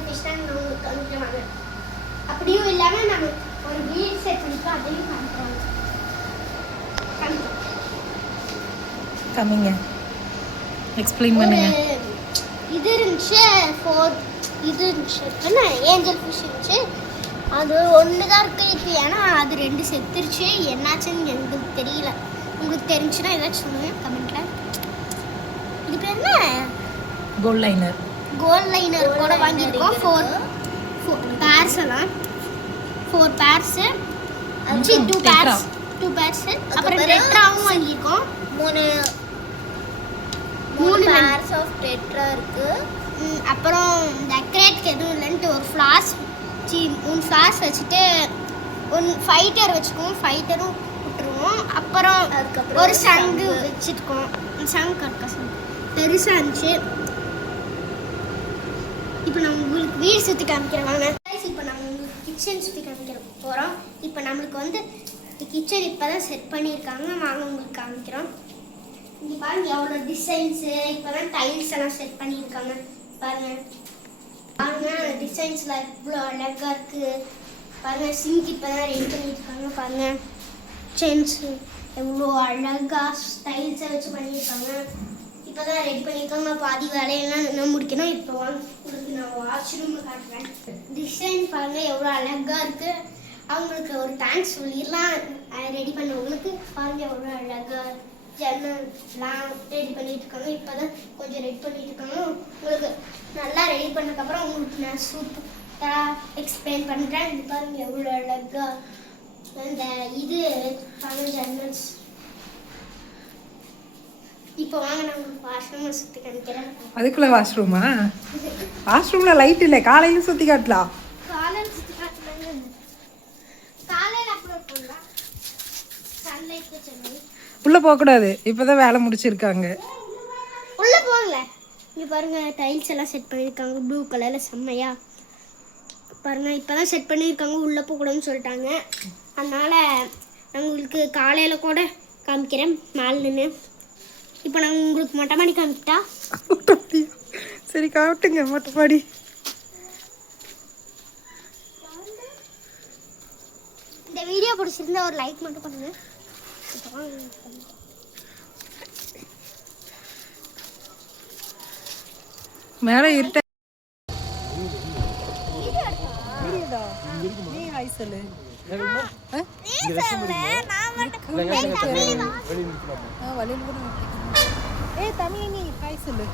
Angel fish தான் நான் உங்களுக்கு காமிக்கிறேன். அப்படியும் இல்லாமல் நம்ம ஒரு வீடு செட் பண்ணிக்கலாம், அதையும் காமிக்கிறோம். கம்மிங்க எக்ஸ்பிளைன் பண்ணுங்க. இது இருந்துச்சு இது இருந்துச்சு என்ன ஏஞ்சல் ஃபிஷ் இருந்துச்சு. அது ஒன்று தான் இருக்குது இப்போ. ஏன்னா அது 2 செத்துருச்சு. என்னாச்சுன்னு எங்களுக்கு தெரியல. உங்களுக்கு தெரிஞ்சுன்னா ஏதாச்சும் சொல்லுங்கள் கமெண்ட்டில். இது பேர் என்ன? Gold liner. கோல்ட் லைனர் கூட வாங்கியிருக்கோம். 4 பேர்ஸ் எல்லாம் 4 பேர்ஸு 2 பேர்ஸு. அப்புறம் டெட்ராவும் வாங்கியிருக்கோம். 3 பேர்ஸ் ஆஃப் டெட்ரா இருக்குது. அப்புறம் டெக்கரேட்க்கு எதுவும் இல்லைன்ட்டு ஒரு ஃப்ளாஸ் 3 ஃப்ளாஸ் வச்சுட்டு 1 ஃபைட்டர் வச்சுக்குவோம். ஃபைட்டரும் விட்டுருவோம். அப்புறம் ஒரு சங்கு வச்சுருக்கோம். சங்கு கற்கா சங்கு பெருசாக இருந்துச்சு. இப்போ நான் உங்களுக்கு வீடு சுற்றி காமிக்கிறேன் வாங்க. இப்போ நம்ம உங்களுக்கு கிச்சன் சுற்றி காமிக்கிற போகிறோம். இப்போ நம்மளுக்கு வந்து கிச்சன் இப்போ தான் செட் பண்ணியிருக்காங்க. வாங்க உங்களுக்கு காமிக்கிறோம். இங்கே பாருங்கள் எவ்வளோ டிசைன்ஸு. இப்போ தான் டைல்ஸ் எல்லாம் செட் பண்ணியிருக்காங்க. பாருங்கள் டிசைன்ஸ்லாம் இவ்வளோ அழகாக இருக்குது. பாருங்கள் சிங்க் இப்போ தான் ரெடி பண்ணியிருக்காங்க. பாருங்கள் சென்ஸு எவ்வளோ அழகாக ஸ்டைல்ஸை வச்சு பண்ணியிருக்காங்க. இப்போ தான் ரெடி பண்ணியிருக்காங்க. பாதி வேலையெல்லாம் நான் முடிக்கணும். இப்போ உங்களுக்கு நான் வாஷ்ரூமில் காட்டுறேன். டிசைன் பாருங்கள் எவ்வளோ அழகாக இருக்குது. அவங்களுக்கு ஒரு தேங்க்ஸ் சொல்லிடலாம் ரெடி பண்ணவங்களுக்கு. பாருங்கள் எவ்வளோ அழகாக ஜன்னல்லாம் ரெடி பண்ணிட்டு இருக்காங்க. இப்போ தான் கொஞ்சம் ரெடி பண்ணிட்டு இருக்காங்க. உங்களுக்கு நல்லா ரெடி பண்ணதுக்கப்புறம் உங்களுக்கு நான் சூப்பராக எக்ஸ்பிளைன் பண்ணுறேன். இது பாருங்கள் எவ்வளோ அழகாக அந்த இது பாருங்கள் ஜன்னல்ஸ். இப்போ வாங்க நான் உங்களுக்கு வாஷ்ரூமை சுற்றி காமிக்கிறேன். அதுக்குள்ள வாஷ்ரூமா? வாஷ்ரூம்ல லைட் இல்லை. காலையில சுற்றி காட்டலாம். காலையில் சுற்றி காட்டலாங்க. காலையில் அப்லோட் பண்ணலாம். சன்லைட் வச்சு உள்ள போகக்கூடாது. இப்போதான் வேலை முடிச்சிருக்காங்க. உள்ள போகல. இங்கே பாருங்க டைல்ஸ் எல்லாம் செட் பண்ணியிருக்காங்க ப்ளூ கலரில் செம்மையா. பாருங்க இப்போ தான் செட் பண்ணியிருக்காங்க. உள்ளே போகக்கூடாதுன்னு சொல்லிட்டாங்க. அதனால் நான் உங்களுக்கு காலையில் கூட காமிக்கிறேன் மேலே நின்று. இப்போ நான் உங்களுக்கு மொட்டை மாடி காமிக்கிட்டா? சரி காட்டுங்க மொட்டை மாடி. இந்த வீடியோ பிடிச்சிருந்தா ஒரு லைக் மட்டும் பண்ணுங்க. மேலே இருட்ட தமிழ் நீ ஹாய் சொல்லு.